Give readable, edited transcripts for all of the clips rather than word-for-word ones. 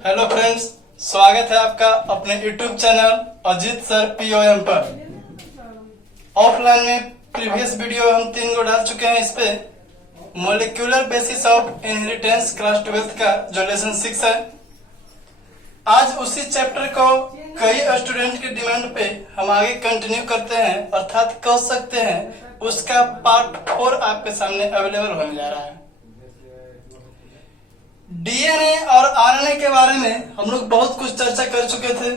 Hello friends, स्वागत है आपका अपने YouTube channel Ajit sir POM पर। ऑफलाइन में प्रीवियस वीडियो हम 3 गो डाल चुके हैं। इस पे molecular basis of inheritance class 12 का जो लेसन 6 है। आज उसी चैप्टर को कई स्टूडेंट की डिमांड पे हम आगे कंटिन्यू करते हैं, अर्थात कह सकते हैं उसका पार्ट 4 आपके सामने अवेलेबल होने जा रहा है। डीएनए और आरएनए के बारे में हम लोग बहुत कुछ चर्चा कर चुके थे।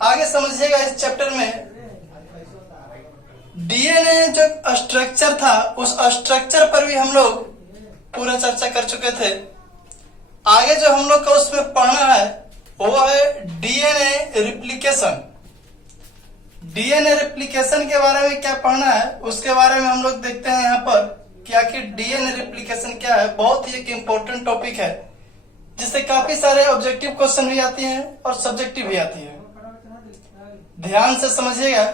आगे समझिएगा, इस चैप्टर में डीएनए जो स्ट्रक्चर था उस स्ट्रक्चर पर भी हम लोग पूरा चर्चा कर चुके थे। आगे जो हम लोग को उसमें पढ़ना है वो है डीएनए रिप्लिकेशन। डीएनए रिप्लिकेशन के बारे में क्या पढ़ना है उसके बारे में हम लोग देखते हैं यहाँ पर कि आखिर डीएनए रिप्लिकेशन क्या है। बहुत ही एक इम्पोर्टेंट टॉपिक है जिससे काफी सारे ऑब्जेक्टिव क्वेश्चन भी आती हैं और सब्जेक्टिव भी आती है। ध्यान से समझिएगा।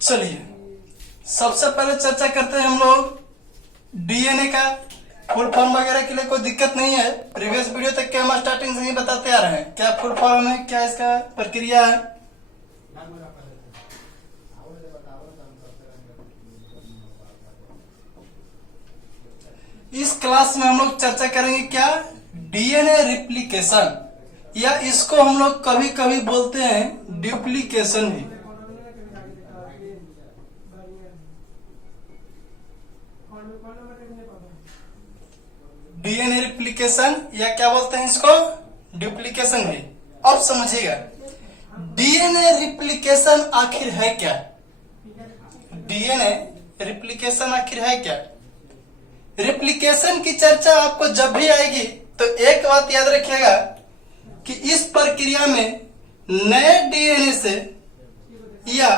चलिए सबसे पहले चर्चा करते हैं हम लोग डीएनए का। फुल फॉर्म वगैरह के लिए कोई दिक्कत नहीं है, प्रीवियस वीडियो तक के हम स्टार्टिंग से ही बताते आ रहे हैं क्या फुल फॉर्म है, क्या इसका प्रक्रिया है। इस क्लास में हम लोग चर्चा करेंगे क्या, डीएनए रिप्लिकेशन, या इसको हम लोग कभी कभी बोलते हैं डुप्लीकेशन भी। डीएनए रिप्लिकेशन या क्या बोलते हैं इसको, डुप्लीकेशन भी। अब समझिएगा डीएनए रिप्लिकेशन आखिर है क्या। डीएनए रिप्लिकेशन आखिर है क्या। रिप्लिकेशन की चर्चा आपको जब भी आएगी तो एक बात याद रखिएगा कि इस प्रक्रिया में नए डीएनए से, या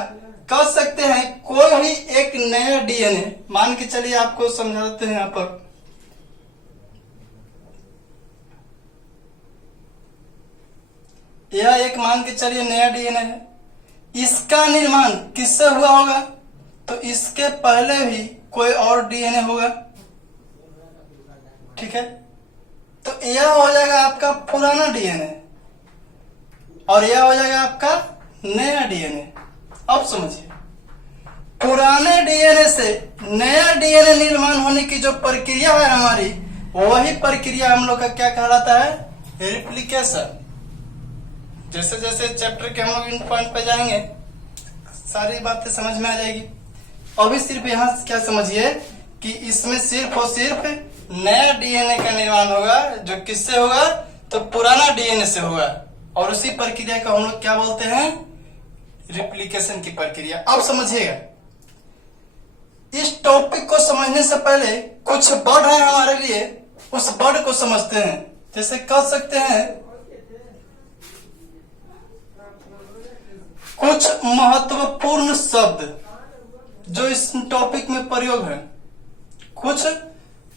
कह सकते हैं कोई भी एक नया डीएनए, मान के चलिए आपको समझाते हैं यहाँ पर। यह एक मान के चलिए नया डीएनए है। इसका निर्माण किससे हुआ होगा, तो इसके पहले भी कोई और डीएनए होगा, ठीक है। तो यह हो जाएगा आपका पुराना डीएनए और यह हो जाएगा आपका नया डीएनए। अब समझिए, पुराने डीएनए से नया डीएनए निर्माण होने की जो प्रक्रिया है हमारी, वही प्रक्रिया हम लोग का क्या कहलाता है, रिप्लिकेशन। जैसे जैसे चैप्टर के हम लोग इन पॉइंट पे जाएंगे सारी बातें समझ में आ जाएगी। अभी सिर्फ यहाँ क्या समझिए कि इसमें सिर्फ और सिर्फ नया डीएनए का निर्माण होगा, जो किससे होगा, तो पुराना डीएनए से होगा, और उसी प्रक्रिया को हम लोग क्या बोलते हैं, रिप्लिकेशन की प्रक्रिया। अब समझिएगा, इस टॉपिक को समझने से पहले कुछ वर्ड है हमारे लिए, उस वर्ड को समझते हैं। जैसे कह सकते हैं कुछ महत्वपूर्ण शब्द जो इस टॉपिक में प्रयोग है, कुछ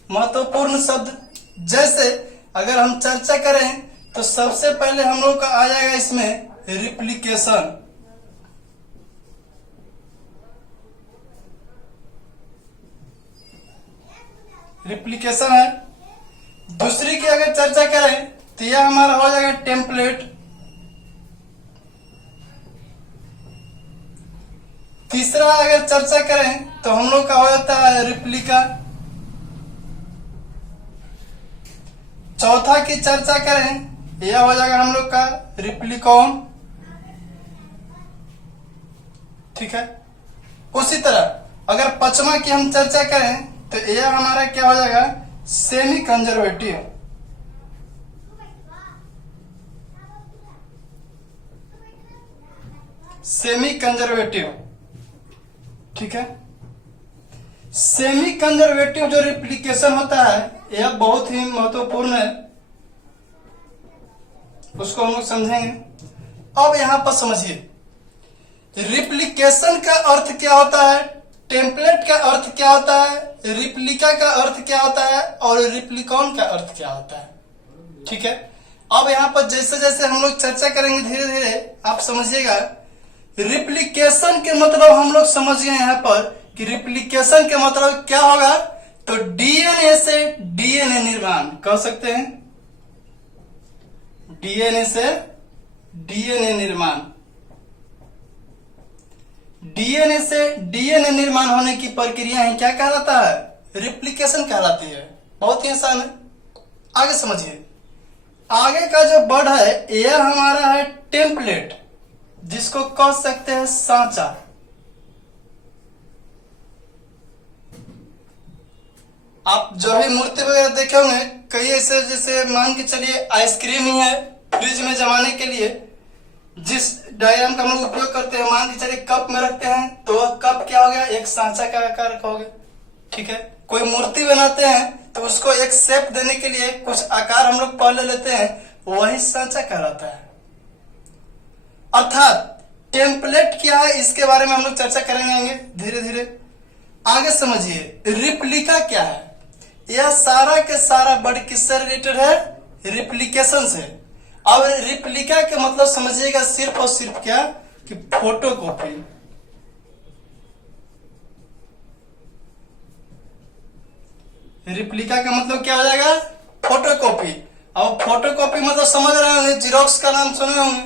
महत्वपूर्ण शब्द। जैसे अगर हम चर्चा करें तो सबसे पहले हम लोग का आ जाएगा इसमें रिप्लिकेशन। रिप्लिकेशन है। दूसरी की अगर चर्चा करें तो यह हमारा हो जाएगा टेम्पलेट। तीसरा अगर चर्चा करें तो हम लोग का हो जाता है रिप्लिका। चौथा की चर्चा करें यह हो जाएगा हम लोग का रिप्लिकॉन, ठीक है। उसी तरह अगर पांचवा की हम चर्चा करें तो यह हमारा क्या हो जाएगा, सेमी कंजर्वेटिव। सेमी कंजर्वेटिव, ठीक है। सेमी कंजर्वेटिव जो रिप्लिकेशन होता है यह बहुत ही महत्वपूर्ण है, उसको हम लोग समझेंगे। अब यहां पर समझिए, रिप्लिकेशन का अर्थ क्या होता है, टेम्पलेट का अर्थ क्या होता है, रिप्लिका का अर्थ क्या होता है, और रिप्लिकॉन का अर्थ क्या होता है, ठीक है। अब यहाँ पर जैसे जैसे हम लोग चर्चा करेंगे धीरे धीरे आप समझिएगा। रिप्लिकेशन के मतलब हम लोग समझ गए यहाँ पर कि रिप्लिकेशन के मतलब क्या होगा, तो डीएनए से डीएनए निर्माण कह सकते हैं, डीएनए से डीएनए निर्माण। डीएनए से डीएनए निर्माण होने की प्रक्रिया है क्या कहलाता है? रिप्लिकेशन कहलाती है। बहुत ही आसान है, आगे समझिए। आगे का जो वर्ड है यह हमारा है टेम्पलेट, जिसको कह सकते हैं सांचा। आप जो है मूर्ति वगैरह देखे होंगे, कई ऐसे, जैसे मान के चलिए आइसक्रीम ही है, फ्रिज में जमाने के लिए जिस डायग्राम का हम लोग उपयोग करते हैं, मान के चलिए कप में रखते हैं, तो वह कप क्या हो गया? एक सांचा का आकार का हो गया। ठीक है, कोई मूर्ति बनाते हैं तो उसको एक शेप देने के लिए कुछ आकार हम लोग पहले लेते हैं, वही सांचा कहलाता है। अर्थात टेम्पलेट क्या है, इसके बारे में हम लोग चर्चा करेंगे धीरे धीरे। आगे समझिए, रिप्लिका क्या है? यह सारा के सारा वर्ड किससे रिलेटेड है? रिप्लिकेशन से। अब रिप्लिका के मतलब समझिएगा सिर्फ और सिर्फ क्या कि फोटोकॉपी। रिप्लिका का मतलब क्या हो जाएगा? फोटोकॉपी। अब फोटोकॉपी मतलब समझ रहे होंगे, जीरोक्स का नाम सुने होंगे,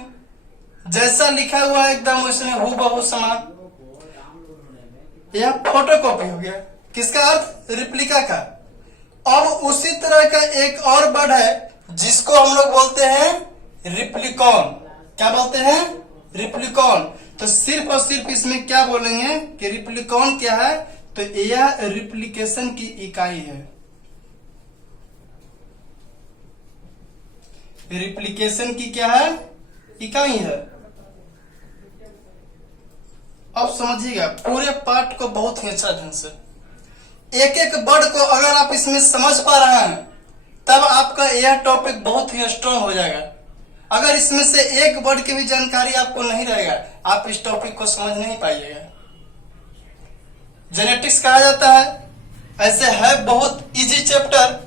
जैसा लिखा हुआ है एकदम वैसे हूबहू समान, यह फोटोकॉपी हो गया। किसका अर्थ? रिप्लिका का। अब उसी तरह का एक और वर्ड है जिसको हम लोग बोलते हैं रिप्लिकॉन। क्या बोलते हैं? रिप्लिकॉन। तो सिर्फ और सिर्फ इसमें क्या बोलेंगे कि रिप्लिकॉन क्या है? तो यह रिप्लिकेशन की इकाई है। रिप्लिकेशन की क्या है? इकाई है। अब समझिएगा पूरे पाठ को बहुत ही अच्छा ढंग से, एक एक वर्ड को अगर आप इसमें समझ पा रहे हैं तब आपका यह टॉपिक बहुत ही स्ट्रांग हो जाएगा। अगर इसमें से एक वर्ड की भी जानकारी आपको नहीं रहेगा, आप इस टॉपिक को समझ नहीं पाइएगा। जेनेटिक्स कहा जाता है, ऐसे है बहुत इजी चैप्टर,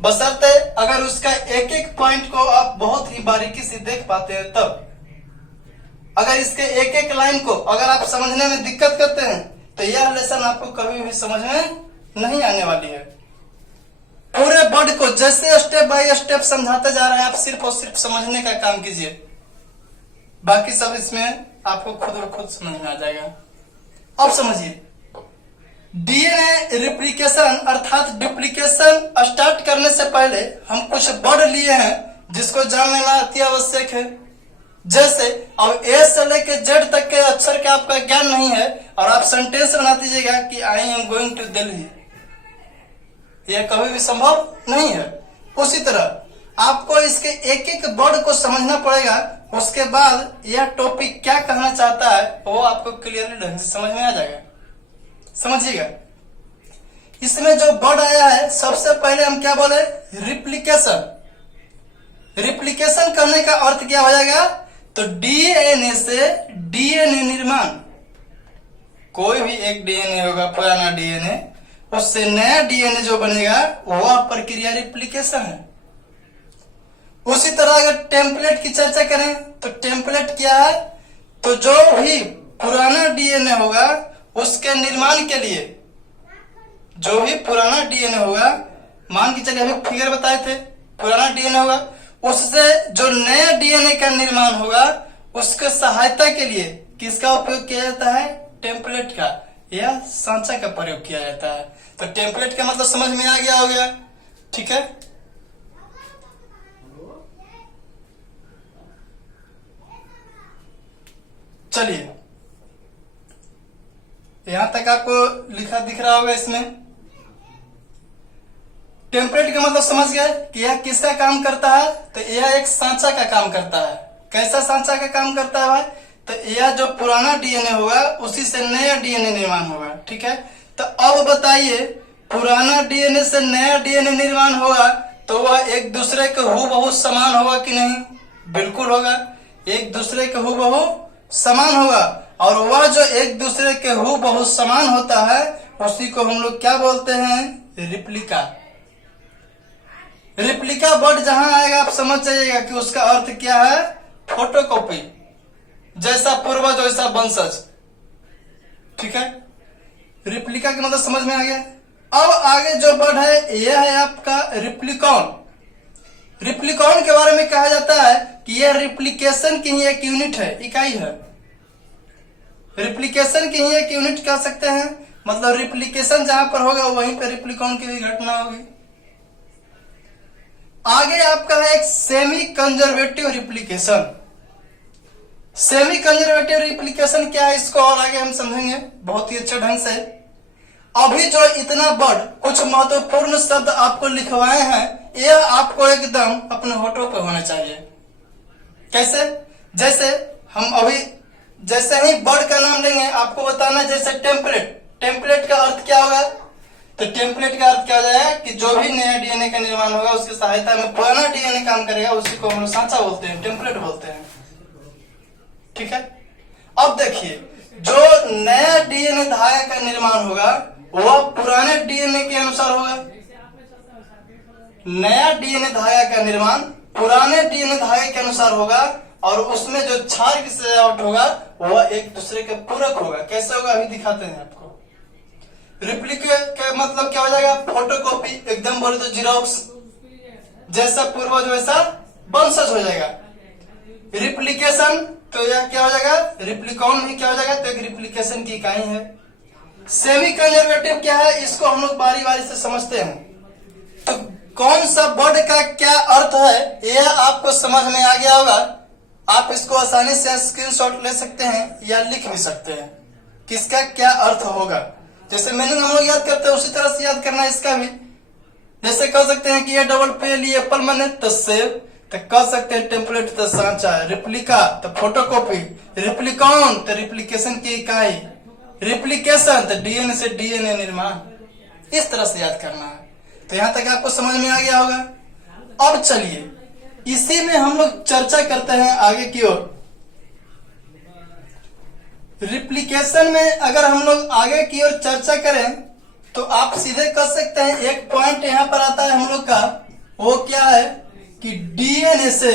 बशर्ते अगर उसका एक एक पॉइंट को आप बहुत ही बारीकी से देख पाते हैं तब। अगर इसके एक एक लाइन को अगर आप समझने में दिक्कत करते हैं तो यह लेसन आपको कभी भी समझ में नहीं आने वाली है। पूरे वर्ड को जैसे स्टेप बाय स्टेप समझाते जा रहे हैं, आप सिर्फ और सिर्फ समझने का काम कीजिए, बाकी सब इसमें आपको खुद और खुद समझ में आ जाएगा। अब समझिए, डीएनए रिप्लिकेशन अर्थात डुप्लीकेशन स्टार्ट करने से पहले हम कुछ वर्ड लिए हैं जिसको जान लेना अति आवश्यक है। जैसे अब ए से लेके जेड तक के अक्षर का आपका ज्ञान नहीं है और आप सेंटेंस बना दीजिएगा कि I am going to Delhi, यह कभी भी संभव नहीं है। उसी तरह आपको इसके एक एक वर्ड को समझना पड़ेगा, उसके बाद यह टॉपिक क्या कहना चाहता है वो आपको क्लियरली ढंग से समझ में आ जाएगा। समझिएगा, इसमें जो वर्ड आया है सबसे पहले हम क्या बोले? रिप्लिकेशन। रिप्लिकेशन करने का अर्थ क्या हो जाएगा? तो डीएनए से डीएनए निर्माण। कोई भी एक डीएनए होगा, पुराना डीएनए, उससे नया डीएनए जो बनेगा वह प्रक्रिया रिप्लिकेशन है। उसी तरह अगर टेम्पलेट की चर्चा करें तो टेम्पलेट क्या है? तो जो भी पुराना डीएनए होगा उसके निर्माण के लिए, जो भी पुराना डीएनए होगा, मान के चलिए अभी फिगर बताए थे, पुराना डीएनए होगा, उससे जो नया डीएनए का निर्माण होगा उसके सहायता के लिए किसका उपयोग किया जाता है? टेम्पलेट का, यह सांचा का प्रयोग किया जाता है। तो टेम्पलेट का मतलब समझ में आ गया हो गया, ठीक है। चलिए, यहां तक आपको लिखा दिख रहा होगा। इसमें टेम्पलेट का मतलब समझ गए कि यह किसका काम करता है? तो यह एक सांचा का काम करता है। कैसा सांचा का काम करता है भाई? तो यह जो पुराना डीएनए होगा उसी से नया डीएनए निर्माण होगा, ठीक है। तो अब बताइए, पुराना डीएनए से नया डीएनए निर्माण होगा तो वह एक दूसरे के हूबहू समान होगा कि नहीं? बिल्कुल होगा, एक दूसरे के हूबहू समान होगा। और वह जो एक दूसरे के हूबहू समान होता है उसी को हम लोग क्या बोलते हैं? रिप्लिका। रिप्लिका वर्ड जहां आएगा आप समझ जाइएगा कि उसका अर्थ क्या है? फोटोकॉपी, जैसा पूर्वज वैसा वंशज, ठीक है। रिप्लिका के मतलब समझ में आ गया। अब आगे जो वर्ड है यह है आपका रिप्लिकॉन। रिप्लिकॉन के बारे में कहा जाता है कि यह रिप्लिकेशन की ही एक यूनिट है, इकाई है। रिप्लिकेशन की ही एक यूनिट कह सकते हैं, मतलब रिप्लिकेशन जहां पर होगा वहीं पर रिप्लिकॉन की भी घटना होगी। आगे आपका है एक semi conservative replication. Semi conservative replication क्या है, इसको और आगे हम समझेंगे बहुत ही अच्छे ढंग से। अभी जो इतना वर्ड, कुछ महत्वपूर्ण शब्द आपको लिखवाए हैं, यह आपको एकदम अपने होठों पे होना चाहिए। कैसे? जैसे हम अभी जैसे ही वर्ड का नाम लेंगे आपको बताना, जैसे टेम्पलेट। टेम्पलेट का अर्थ क्या होगा? तो टेम्पलेट का अर्थ क्या हो जाएगा कि जो भी नया डीएनए का निर्माण होगा उसकी सहायता में पुराना डीएनए काम करेगा, उसी को हम लोग सांचा बोलते हैं, टेम्पलेट बोलते हैं। ठीक है। अब देखिए, जो नया डीएनए धागा का निर्माण होगा वह पुराने डीएनए के अनुसार होगा। नया डीएनए धागा का निर्माण पुराने डीएनए धागे के अनुसार होगा, और उसमें जो क्षार की सजावट होगा वह एक दूसरे के पूरक होगा। कैसे होगा अभी दिखाते हैं आपको। रिप्लिकेट का मतलब क्या हो जाएगा? फोटोकॉपी, एकदम बोले तो जीरोक्स। जैसा पूर्वज वैसा वंशज हो जाएगा। रिप्लिकेशन तो यह क्या हो जाएगा? रिप्लिकॉन भी क्या हो जाएगा? तो एक रिप्लिकेशन की इकाई है। सेमी कंजर्वेटिव क्या है, इसको हम लोग बारी बारी से समझते हैं। तो कौन सा वर्ड का क्या अर्थ है यह आपको समझ में आ गया होगा। आप इसको आसानी से स्क्रीनशॉट ले सकते हैं या लिख भी सकते हैं किसका क्या अर्थ होगा। जैसे मीनिंग हम लोग याद करते हैं उसी तरह से याद करना है इसका भी। जैसे कह सकते हैं कि ये डबल पे लिए एप्पल मने तो सेव, तो कह सकते हैं टेम्पलेट तो सांचा, रिप्लिका तो फोटोकॉपी, रिप्लिकॉन तो रिप्लिकेशन की इकाई, रिप्लिकेशन तो डीएनए से डीएनए निर्माण। इस तरह से याद करना है। तो यहां तक आपको समझ में आ गया होगा। अब चलिए इसी में हम लोग चर्चा करते हैं आगे की ओर। रिप्लिकेशन में अगर हम लोग आगे की ओर चर्चा करें तो आप सीधे कह सकते हैं, एक पॉइंट यहां पर आता है हम लोग का, वो क्या है कि डीएनए से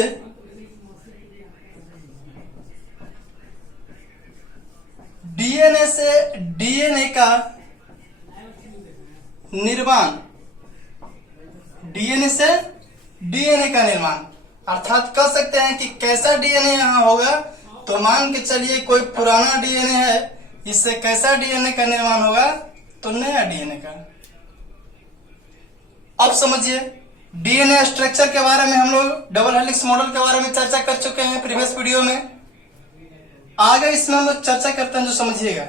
डीएनए का निर्माण, डीएनए से डीएनए का निर्माण, अर्थात कह सकते हैं कि कैसा डीएनए यहां होगा। तो मान के चलिए कोई पुराना डीएनए है, इससे कैसा डीएनए का निर्माण होगा? तो नया डीएनए का। अब समझिए, डीएनए स्ट्रक्चर के बारे में हम लोग डबल हेलिक्स मॉडल के बारे में चर्चा कर चुके हैं प्रीवियस वीडियो में। आगे इसमें हम लोग चर्चा करते हैं, जो समझिएगा।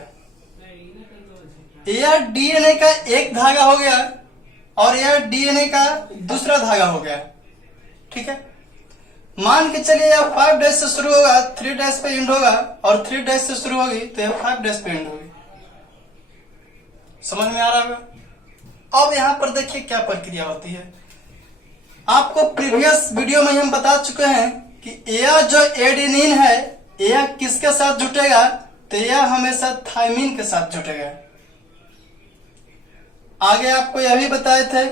यह डीएनए का एक धागा हो गया और यह डीएनए का दूसरा धागा हो गया। ठीक है। मान के चलिए यह 5 डैश से शुरू होगा, 3 डैश पे एंड होगा, और 3 डैश से शुरू होगी तो यह 5 डैश पे एंड होगी। समझ में आ रहा होगा। अब यहां पर देखिए क्या प्रक्रिया होती है। आपको प्रीवियस वीडियो में हम बता चुके हैं कि यह जो एडेनिन है यह किसके साथ जुटेगा? तो यह हमेशा थायमिन के साथ जुटेगा। आगे आपको यह भी बताए थे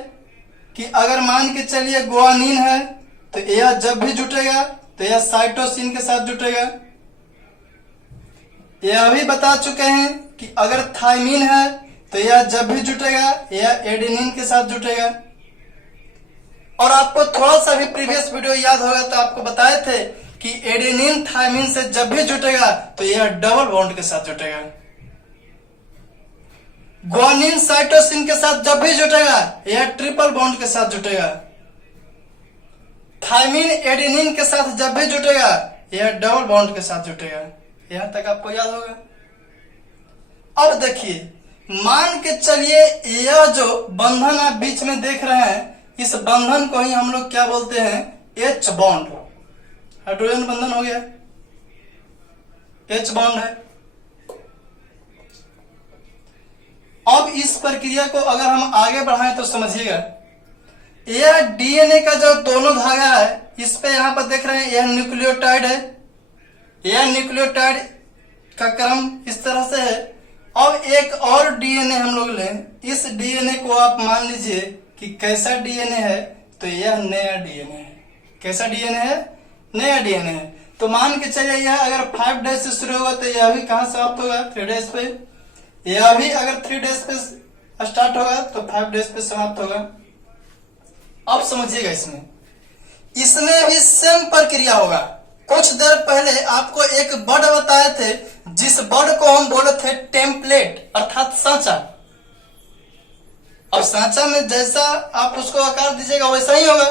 कि अगर मान के चलिए गुआनिन है तो यह जब भी जुटेगा तो यह साइटोसिन के साथ जुटेगा। यह भी बता चुके हैं कि अगर थायमिन है तो यह जब भी जुटेगा यह एडेनिन के साथ जुटेगा। और आपको थोड़ा सा भी प्रीवियस वीडियो याद होगा तो आपको बताए थे कि एडेनिन थायमिन से जब भी जुटेगा तो यह डबल बॉन्ड के साथ जुटेगा। गुआनिन साइटोसिन के साथ जब भी जुटेगा यह ट्रिपल बॉन्ड के साथ जुटेगा। थायमिन एडेनिन के साथ जब भी जुटेगा यह डबल बॉन्ड के साथ जुटेगा। यहां तक आपको याद होगा। अब देखिए, मान के चलिए यह जो बंधन आप बीच में देख रहे हैं, इस बंधन को ही हम लोग क्या बोलते हैं? H bond. हाइड्रोजन बंधन हो गया, एच बॉन्ड है। अब इस प्रक्रिया को अगर हम आगे बढ़ाएं तो समझिएगा, यह डीएनए का जो दोनों धागा है, इस पे यहां पर देख रहे हैं यह न्यूक्लियोटाइड है। यह न्यूक्लियोटाइड का क्रम इस तरह से है। अब एक और डीएनए हम लोग लें, इस डीएनए को आप मान लीजिए कि कैसा डीएनए है? तो यह नया डीएनए है। कैसा डीएनए है? नया डीएनए है। तो मान के चलिए यह अगर 5 डैश से शुरू होगा तो यह भी कहां समाप्त होगा? 3 डैश पे। यह भी अगर 3 डैश पे स्टार्ट होगा तो 5 डेज पे समाप्त होगा। अब समझिएगा इसमें भी सेम प्रक्रिया होगा। कुछ देर पहले आपको एक वर्ड बताए थे, जिस वर्ड को हम बोले थे टेम्पलेट अर्थात सांचा। अब सांचा में जैसा आप उसको आकार दीजिएगा वैसा ही होगा।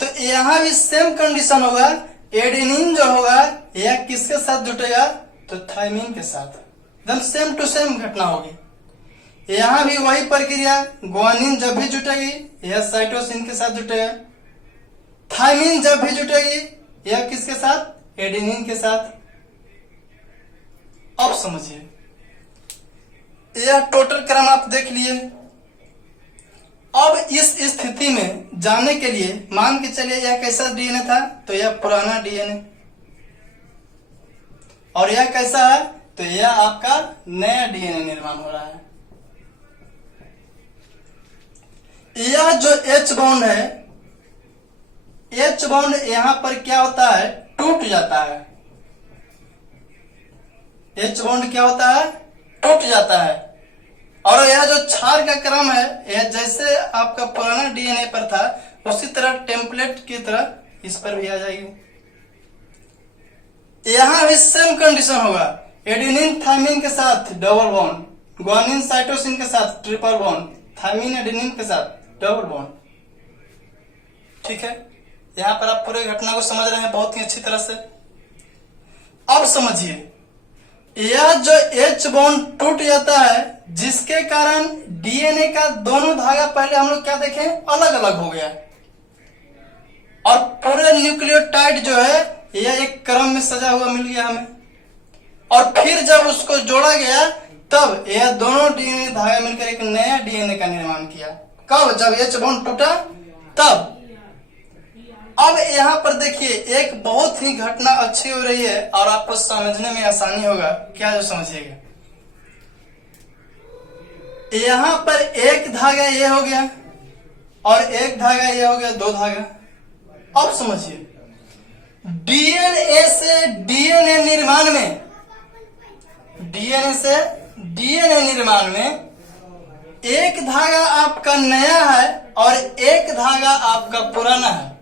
तो यहां भी सेम कंडीशन होगा। एडेनिन जो होगा यह किसके साथ जुटेगा, तो थायमिन के साथ। एकदम सेम टू सेम घटना होगी। यहां भी वही प्रक्रिया, ग्वानिन जब भी जुटेगी यह साइटोसिन के साथ जुटेगा। थायमिन जब भी जुटेगी यह किसके साथ, एडेनिन के साथ। अब समझिए, यह टोटल क्रम आप देख लिए। अब इस स्थिति में जाने के लिए मान के चलिए यह कैसा डीएनए था, तो यह पुराना डीएनए, और यह कैसा है, तो यह आपका नया डीएनए निर्माण हो रहा है। यह जो H बॉन्ड है, H बॉन्ड यहां पर क्या होता है, टूट जाता है। H बॉन्ड क्या होता है, टूट जाता है। और यह जो क्षार का क्रम है, यह जैसे आपका पुराना डीएनए पर था उसी तरह टेम्पलेट की तरह इस पर भी आ जाएगी। यहां भी सेम कंडीशन होगा। एडेनिन थायमिन के साथ डबल बॉन्ड, ग्वानिन साइटोसिन के साथ ट्रिपल बॉन्ड, थायमिन एडेनिन के साथ डबल बॉन्ड। ठीक है, यहां पर आप पूरे घटना को समझ रहे हैं बहुत ही अच्छी तरह से। अब समझिए, यह जो H बॉन्ड टूट जाता है, जिसके कारण डीएनए का दोनों धागा पहले हम लोग क्या देखें, अलग अलग हो गया, और पूरे न्यूक्लियोटाइड जो है यह एक क्रम में सजा हुआ मिल गया हमें। और फिर जब उसको जोड़ा गया तब यह दोनों डीएनए धागा मिलकर एक नया डीएनए का निर्माण किया। कब, जब H बॉन्ड टूटा तब। अब यहाँ पर देखिए एक बहुत ही घटना अच्छी हो रही है और आपको समझने में आसानी होगा। क्या जो समझिएगा, यहाँ पर एक धागा ये हो गया और एक धागा ये हो गया, दो धागा। अब समझिए, डीएनए से डीएनए निर्माण में, डीएनए से डीएनए निर्माण में एक धागा आपका नया है और एक धागा आपका पुराना है।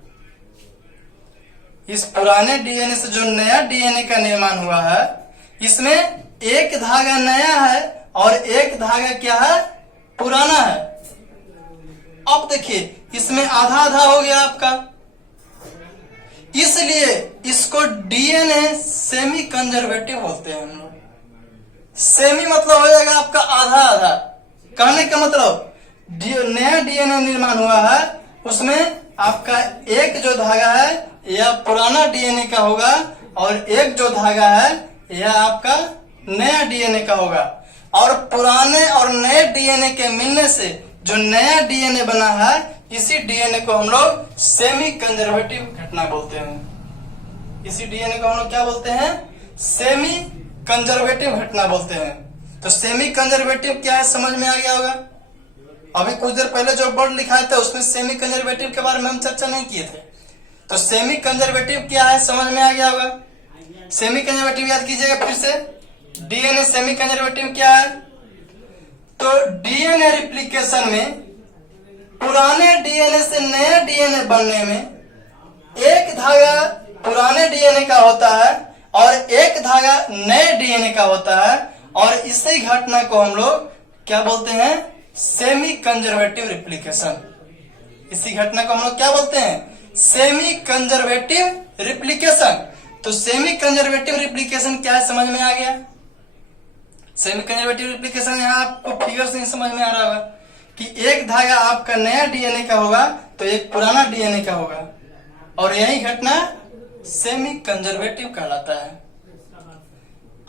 इस पुराने डीएनए से जो नया डीएनए का निर्माण हुआ है, इसमें एक धागा नया है और एक धागा क्या है, पुराना है। अब देखिए इसमें आधा आधा हो गया आपका, इसलिए इसको डीएनए सेमी कंजर्वेटिव बोलते हैं हम लोग। सेमी मतलब हो जाएगा आपका आधा आधा। कहने का मतलब नया डीएनए निर्माण हुआ है, उसमें आपका एक जो धागा है यह पुराना डीएनए का होगा और एक जो धागा है यह आपका नया डीएनए का होगा। और पुराने और नए डीएनए के मिलने से जो नया डीएनए बना है, इसी डीएनए को हम लोग सेमी कंजर्वेटिव घटना बोलते हैं। इसी डीएनए को हम लोग क्या बोलते हैं, सेमी कंजर्वेटिव घटना बोलते हैं। तो सेमी कंजर्वेटिव क्या है, समझ में आ गया होगा। अभी कुछ देर पहले जो वर्ड लिखा था उसमें सेमी कंजर्वेटिव के बारे में हम चर्चा नहीं किए थे। तो सेमी कंजर्वेटिव क्या है, समझ में आ गया होगा। सेमी कंजर्वेटिव याद कीजिएगा फिर से। डीएनए सेमी कंजर्वेटिव क्या है, तो डीएनए रिप्लिकेशन में पुराने डीएनए से नया डीएनए बनने में एक धागा पुराने डीएनए का होता है और एक धागा नए डीएनए का होता है, और इसी घटना को हम लोग क्या बोलते हैं, सेमी कंजर्वेटिव रिप्लिकेशन। इसी घटना को हम लोग क्या बोलते हैं, सेमी कंजर्वेटिव रिप्लिकेशन। तो सेमी कंजर्वेटिव रिप्लिकेशन क्या है, समझ में आ गया। सेमी कंजर्वेटिव रिप्लिकेशन यहाँ आपको फिगर से ही समझ में आ रहा होगा कि एक धागा आपका नया डीएनए का होगा तो एक पुराना डीएनए का होगा, और यही घटना सेमी कंजर्वेटिव कहलाता है।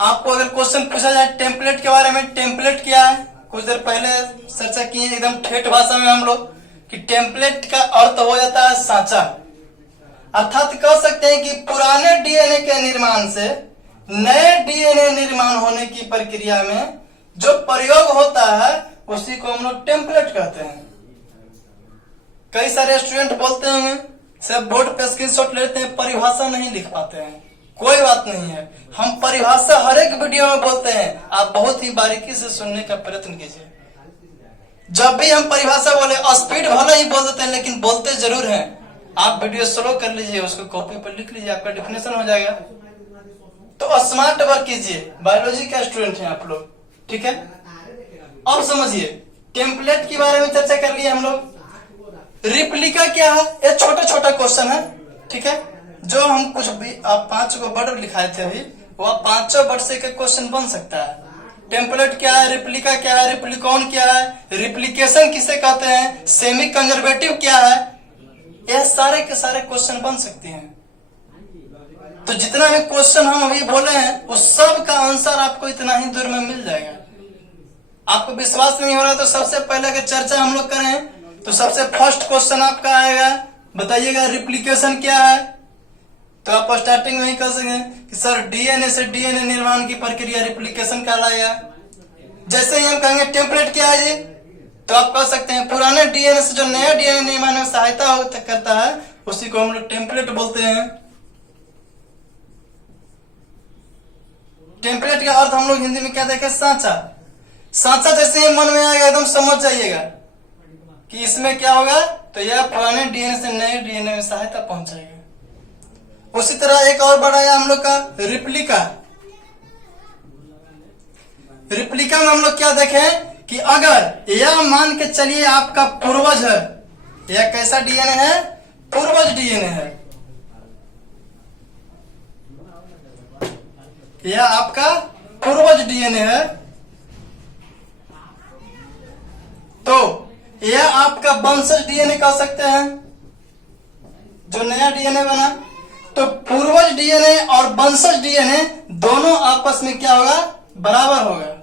आपको अगर क्वेश्चन पूछा जाए टेम्पलेट के बारे में, टेम्पलेट क्या है, कुछ देर पहले चर्चा की है एकदम ठेठ भाषा में हम लोग कि टेम्पलेट का अर्थ हो जाता है सांचा। अर्थात कह सकते हैं कि पुराने डीएनए के निर्माण से नए डीएनए निर्माण होने की प्रक्रिया में जो प्रयोग होता है उसी को हम लोग टेम्पलेट कहते हैं। कई सारे स्टूडेंट बोलते होंगे, सब बोर्ड पे स्क्रीनशॉट लेते हैं, परिभाषा नहीं लिख पाते हैं। कोई बात नहीं है, हम परिभाषा हर एक वीडियो में बोलते हैं, आप बहुत ही बारीकी से सुनने का प्रयत्न कीजिए। जब भी हम परिभाषा बोले स्पीड भले ही बोल देते हैं लेकिन बोलते जरूर हैं। आप वीडियो स्लो कर लीजिए, उसको कॉपी पर लिख लीजिए, आपका डेफिनेशन हो जाएगा। तो स्मार्ट वर्क कीजिए, बायोलॉजी का स्टूडेंट हैं आप लोग, ठीक है। अब समझिए टेम्पलेट के बारे में चर्चा कर लिए हम लोग। रिप्लिका क्या है? ये छोटा छोटा क्वेश्चन है, ठीक है, जो हम कुछ भी आप 5 को वर्ड लिखाए थे अभी, वह 5 वर्ड से एक क्वेश्चन बन सकता है। टेम्पलेट क्या है, रिप्लिका क्या है, रिप्लिकॉन क्या है, रिप्लिकेशन किसे कहते हैं, सेमी कंजर्वेटिव क्या है, यह सारे के सारे क्वेश्चन बन सकते हैं। तो जितना भी क्वेश्चन हम अभी बोले हैं उस सब का आंसर आपको इतना ही दूर में मिल जाएगा। आपको विश्वास नहीं हो रहा तो सबसे पहले अगर चर्चा हम लोग करें तो सबसे फर्स्ट क्वेश्चन आपका आएगा, बताइएगा रिप्लिकेशन क्या है। तो आप स्टार्टिंग में ही कह सकते हैं कि सर डीएनए से डीएनए निर्माण की प्रक्रिया रिप्लिकेशन कहलाएगा। जैसे ही हम कहेंगे टेम्पलेट क्या है जी, तो आप कह सकते हैं पुराने डीएनए से जो नया डीएनए निर्माण में सहायता करता है उसी को हम लोग टेम्पलेट बोलते हैं। टेम्पलेट का अर्थ हम लोग हिंदी में क्या देखें, सांचा। सांचा जैसे ही मन में आएगा एकदम समझ जाइएगा कि इसमें क्या होगा, तो यह पुराने डीएनए से नए डीएनए में सहायता पहुंचाएगा। उसी तरह एक और बढ़ाया हम लोग का रिप्लिका। रिप्लिका में हम लोग क्या देखें कि अगर यह मान के चलिए आपका पूर्वज है, यह कैसा डीएनए है, पूर्वज डीएनए है, यह आपका पूर्वज डीएनए है, तो यह आपका वंशज डीएनए कह सकते हैं, जो नया डीएनए बना। तो पूर्वज डीएनए और वंशज डीएनए दोनों आपस में क्या होगा, बराबर होगा,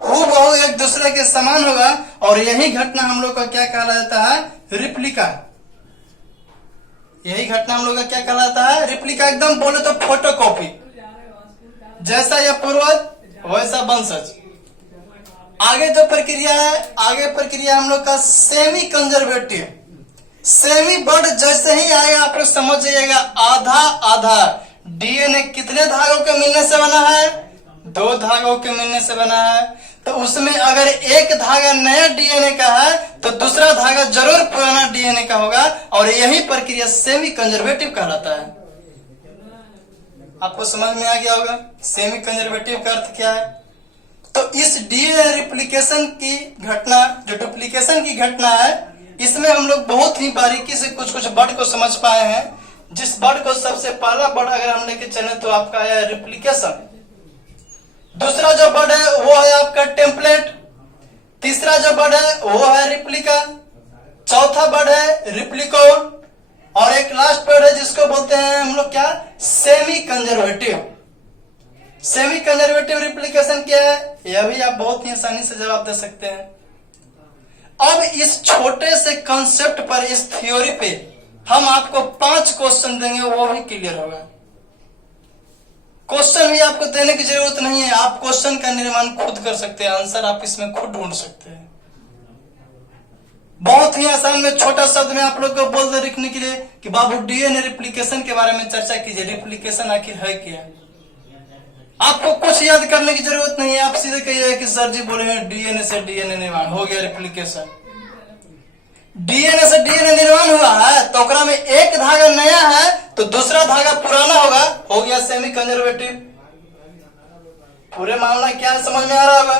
हूबहू एक दूसरे के समान होगा। और यही घटना हम लोग का क्या कहा जाता है, रिप्लिका। यही घटना हम लोग का क्या कहलाता है, रिप्लिका। एकदम बोले तो फोटोकॉपी, जैसा यह पूर्वज वैसा वंशज। आगे जो प्रक्रिया है, आगे प्रक्रिया हम लोग का सेमी कंजर्वेटिव। सेमी वर्ड जैसे ही आएगा आप लोग समझ जाइएगा, आधा आधा। डीएनए कितने धागों के मिलने से बना है, 2 धागों के मिलने से बना है। तो उसमें अगर एक धागा नया डीएनए का है तो दूसरा धागा जरूर पुराना डीएनए का होगा, और यही प्रक्रिया सेमी कंजर्वेटिव कहलाता है। आपको समझ में आ गया होगा सेमी कंजर्वेटिव का अर्थ क्या है। तो इस डीएनए रिप्लिकेशन की घटना, जो डुप्लीकेशन की घटना है, इसमें हम लोग बहुत ही बारीकी से कुछ कुछ वर्ड को समझ पाए हैं। जिस वर्ड को सबसे पहला वर्ड अगर हम लेके चले तो आपका है रिप्लिकेशन। दूसरा जो वर्ड है वो है आपका टेम्पलेट। तीसरा जो वर्ड है वो है रिप्लिका। चौथा वर्ड है रिप्लिकॉन। और एक लास्ट वर्ड है जिसको बोलते हैं हम लोग क्या, semi conservative. Semi conservative replication क्या है, यह भी आप बहुत ही आसानी से जवाब दे सकते हैं। अब इस छोटे से कंसेप्ट पर, इस थ्योरी पे हम आपको 5 क्वेश्चन देंगे, वो भी क्लियर होगा। क्वेश्चन भी आपको देने की जरूरत नहीं है, आप क्वेश्चन का निर्माण खुद कर सकते हैं, आंसर आप इसमें खुद ढूंढ सकते हैं। बहुत ही आसान में छोटा शब्द में आप लोग को बोल दे लिखने के लिए कि बाबू डीएनए रिप्लिकेशन के बारे में चर्चा कीजिए, रिप्लिकेशन आखिर है क्या। आपको कुछ याद करने की जरूरत नहीं है, आप सीधे कहिए कि सर जी बोले हैं डीएनए से डीएनए निर्माण हो गया, रिप्लिकेशन। डीएनए से डीएनए निर्माण हुआ है तो ओकरा में एक धागा नया है तो दूसरा धागा पुराना होगा, हो गया सेमी कंजर्वेटिव। पूरे मामला क्या है समझ में आ रहा होगा,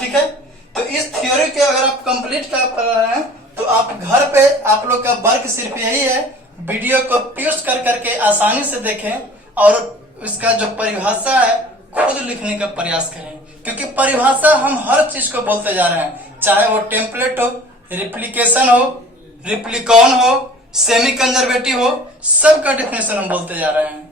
ठीक है। तो इस थ्योरी के अगर आप कंप्लीट कर पा रहे हैं तो आप घर पे, आप लोग का वर्क सिर्फ यही है, वीडियो को पॉज कर करके आसानी से देखें और इसका जो परिभाषा है खुद लिखने का प्रयास करें। क्योंकि परिभाषा हम हर चीज को बोलते जा रहे हैं, चाहे वो टेम्पलेट हो, रिप्लिकेशन हो, रिप्लिकॉन हो, सेमी कंजर्वेटिव हो, सबका डेफिनेशन हम बोलते जा रहे हैं।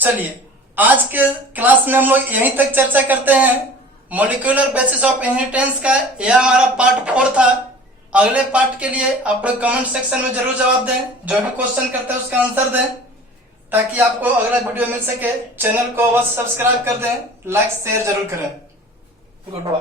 चलिए आज के क्लास में हम लोग यहीं तक चर्चा करते हैं। मॉलिक्यूलर बेसिस ऑफ इनहेरिटेंस का यह हमारा पार्ट 4 था। अगले पार्ट के लिए आप लोग कमेंट सेक्शन में जरूर जवाब दें, जो भी क्वेश्चन करते हैं उसका आंसर दें, ताकि आपको अगला वीडियो मिल सके। चैनल को अवश्य सब्सक्राइब कर दें, लाइक शेयर जरूर करें। Good bye.